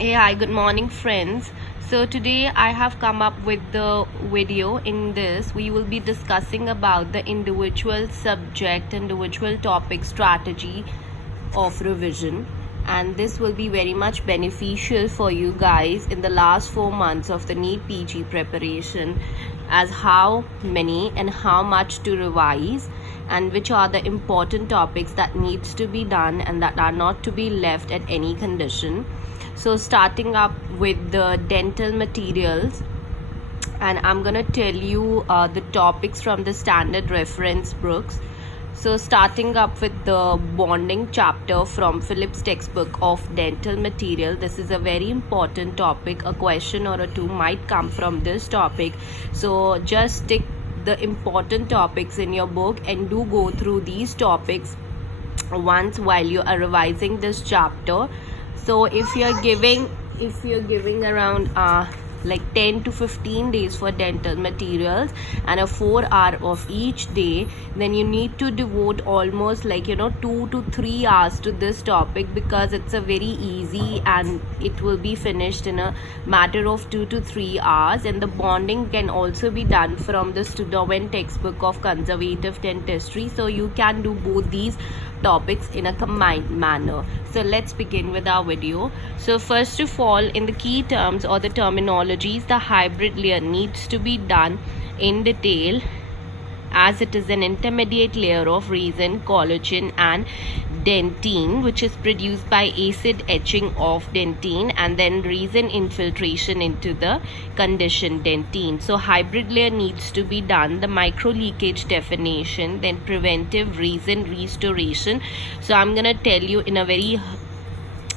Hey, hi, good morning, friends. So today I have come up with the video. In this, we will be discussing about the individual subject, individual topic strategy of revision, and this will be very much beneficial for you guys in the last 4 months of the NEET PG preparation, as how many and how much to revise, and which are the important topics that needs to be done and that are not to be left at any condition. So starting up with the dental materials, and I'm gonna tell you the topics from the standard reference books. So starting up with the bonding chapter from Phillips textbook of dental material. This is a very important topic. A question or a two might come from this topic, so just stick the important topics in your book and do go through these topics once while you are revising this chapter. So if you're giving around like 10 to 15 days for dental materials and a 4 hour of each day, then you need to devote almost 2 to 3 hours to this topic, because it's a very easy and it will be finished in a matter of 2 to 3 hours. And the bonding can also be done from the Student textbook of conservative dentistry, so you can do both these topics in a combined manner. So let's begin with our video. So first of all, in the key terms or the terminologies, the hybrid layer needs to be done in detail, as it is an intermediate layer of resin, collagen and dentine, which is produced by acid etching of dentine and then resin infiltration into the conditioned dentine. So hybrid layer needs to be done, the micro leakage definition, then preventive resin restoration. So I'm gonna tell you in a very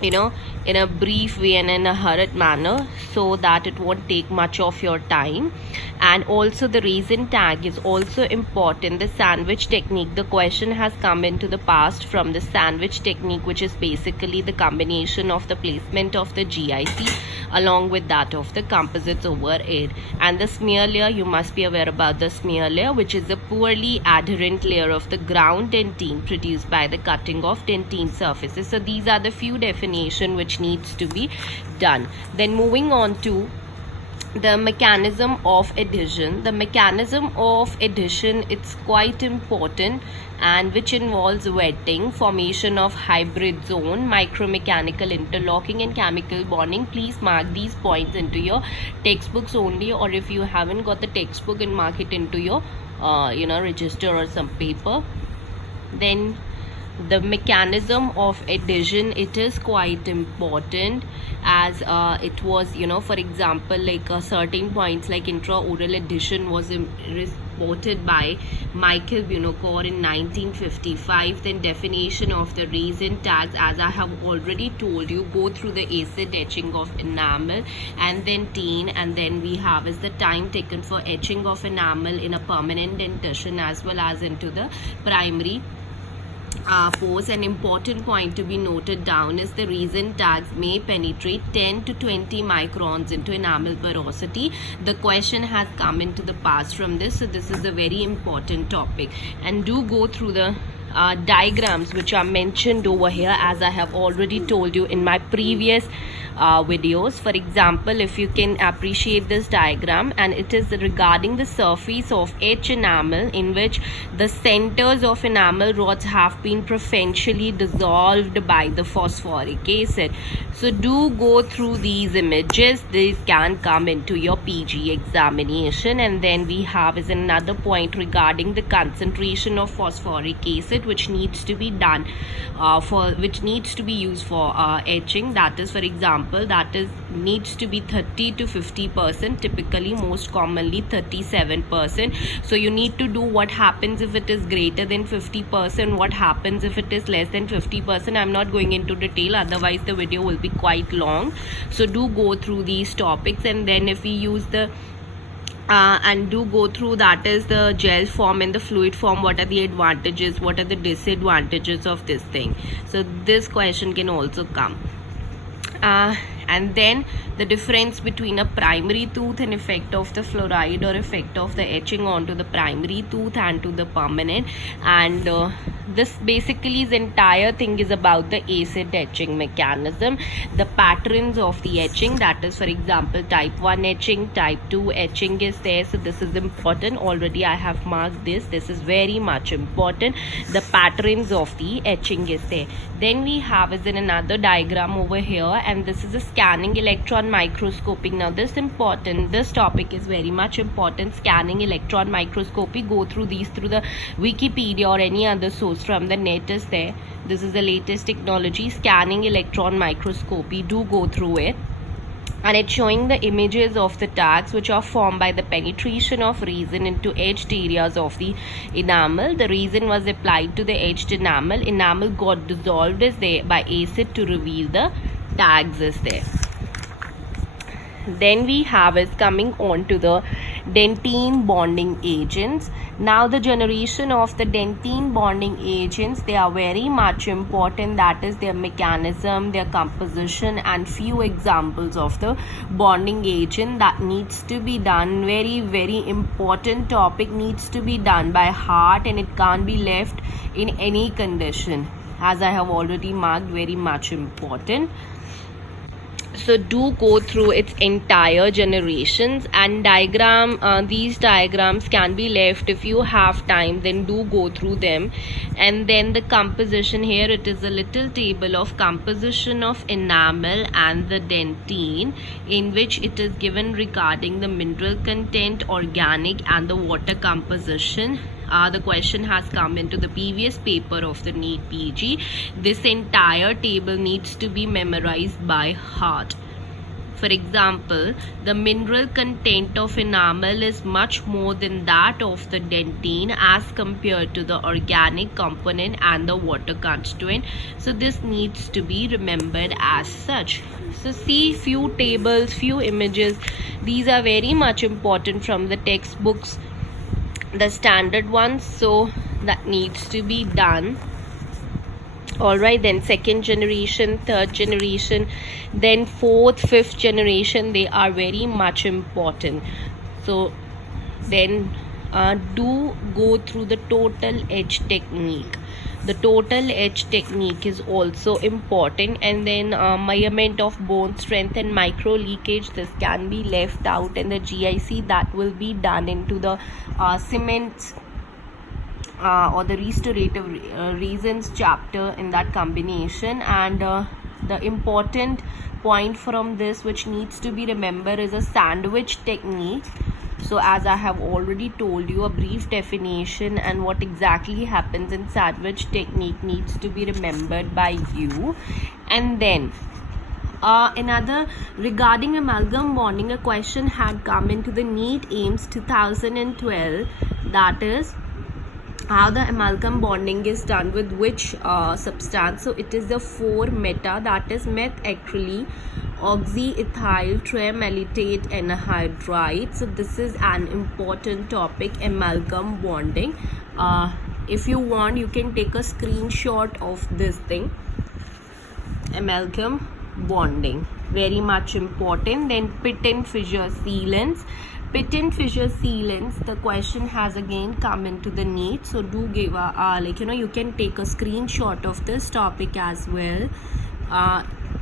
in a brief way and in a hurried manner, so that it won't take much of your time. And also the resin tag is also important. The sandwich technique, the question has come into the past from the sandwich technique, which is basically the combination of the placement of the GIC along with that of the composites over it. And the smear layer, you must be aware about the smear layer, which is a poorly adherent layer of the ground dentine produced by the cutting of dentine surfaces. So these are the few definitions which needs to be done. Then moving on to the mechanism of adhesion. The mechanism of adhesion, it's quite important, and which involves wetting, formation of hybrid zone, micromechanical interlocking and chemical bonding. Please mark these points into your textbooks only, or if you haven't got the textbook, and mark it into your register or some paper. Then the mechanism of adhesion, it is quite important, as it was for example, certain points like intraoral adhesion was reported by Michael Bunocore in 1955. Then definition of the resin tags, as I have already told you, go through the acid etching of enamel and then tin, and then we have is the time taken for etching of enamel in a permanent dentition as well as into the primary pose. An important point to be noted down is the resin tags may penetrate 10 to 20 microns into enamel porosity. The question has come into the past from this, so this is a very important topic. And do go through the diagrams which are mentioned over here, as I have already told you in my previous videos. For example, if you can appreciate this diagram, and it is regarding the surface of etched enamel in which the centers of enamel rods have been preferentially dissolved by the phosphoric acid. So do go through these images, these can come into your PG examination. And then we have is another point regarding the concentration of phosphoric acid which needs to be done which needs to be used for etching. That is, for example, that is needs to be 30 to 50%, typically most commonly 37%. So you need to do what happens if it is greater than 50%, what happens if it is less than 50%. I'm not going into detail, otherwise the video will be quite long. So do go through these topics. And then if we use the and do go through, that is the gel form and the fluid form, what are the advantages, what are the disadvantages of this thing. So this question can also come. And then the difference between a primary tooth and effect of the fluoride or effect of the etching onto the primary tooth and to the permanent. And this basically is entire thing is about the acid etching mechanism, the patterns of the etching, that is for example type 1 etching, type 2 etching is there. So this is important, already I have marked this is very much important. The patterns of the etching is there. Then we have is in another diagram over here, and this is a scanning electron microscopy. Now this topic is very much important. Scanning electron microscopy, go through these through the Wikipedia or any other source from the net is there. This is the latest technology, scanning electron microscopy. Do go through it. And it's showing the images of the tags which are formed by the penetration of resin into edged areas of the enamel. The resin was applied to the edged enamel. Enamel got dissolved is there by acid to reveal the tags is there. Then we have is coming on to the dentine bonding agents. Now the generation of the dentine bonding agents, they are very much important, that is their mechanism, their composition, and few examples of the bonding agent that needs to be done. Very important topic, needs to be done by heart and it can't be left in any condition, as I have already marked, very much important. So do go through its entire generations and these diagrams can be left if you have time, then do go through them. And then the composition, here it is a little table of composition of enamel and the dentine, in which it is given regarding the mineral content, organic and the water composition. The question has come into the previous paper of the NEET PG. This entire table needs to be memorized by heart. For example, the mineral content of enamel is much more than that of the dentine as compared to the organic component and the water constituent. So this needs to be remembered as such. So see few tables, few images. These are very much important from the textbooks, the standard ones, so that needs to be done. Alright, then second generation, third generation, then fourth, fifth generation, they are very much important. So then do go through the total etch technique. The total etch technique is also important. And then measurement of bone strength and micro leakage, this can be left out, and the GIC that will be done into the cement or the restorative reasons chapter in that combination. And the important point from this which needs to be remembered is a sandwich technique. So as I have already told you, a brief definition and what exactly happens in sandwich technique needs to be remembered by you. And then another regarding amalgam bonding, a question had come into the NEET AIMS 2012, that is how the amalgam bonding is done with which substance. So it is the 4-meta, that is methacryl oxyethyl triamylate anhydride. So this is an important topic, amalgam bonding. If you want, you can take a screenshot of this thing, amalgam bonding, very much important. Then pit and fissure sealants. Pit and fissure sealants, the question has again come into the NEET, so do give you can take a screenshot of this topic as well.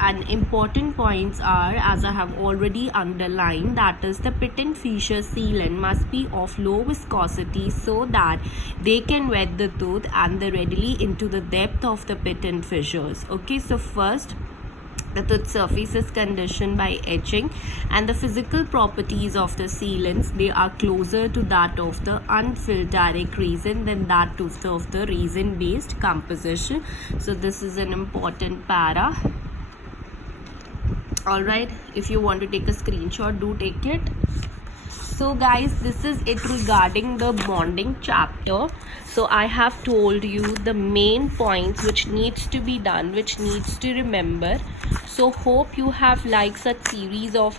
And important points are, as I have already underlined, that is the pit and fissure sealant must be of low viscosity so that they can wet the tooth and they readily into the depth of the pit and fissures. Okay, so first, the tooth surface is conditioned by etching, and the physical properties of the sealants, they are closer to that of the unfilled direct resin than that of the resin based composition. So this is an important para. Alright, if you want to take a screenshot, do take it. So guys, this is it regarding the bonding chapter. So I have told you the main points which needs to be done, which needs to remember. So hope you have liked such series of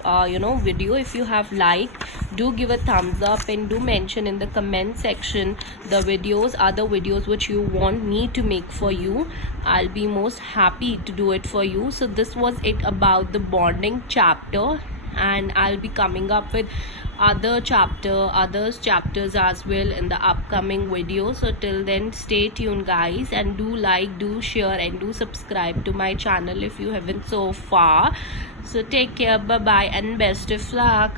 video. If you have liked, do give a thumbs up and do mention in the comment section the other videos which you want me to make for you. I'll be most happy to do it for you. So this was it about the bonding chapter, and I'll be coming up with other chapters as well in the upcoming video. So till then, stay tuned guys, and do like, do share, and do subscribe to my channel if you haven't so far. So take care, bye bye, and best of luck.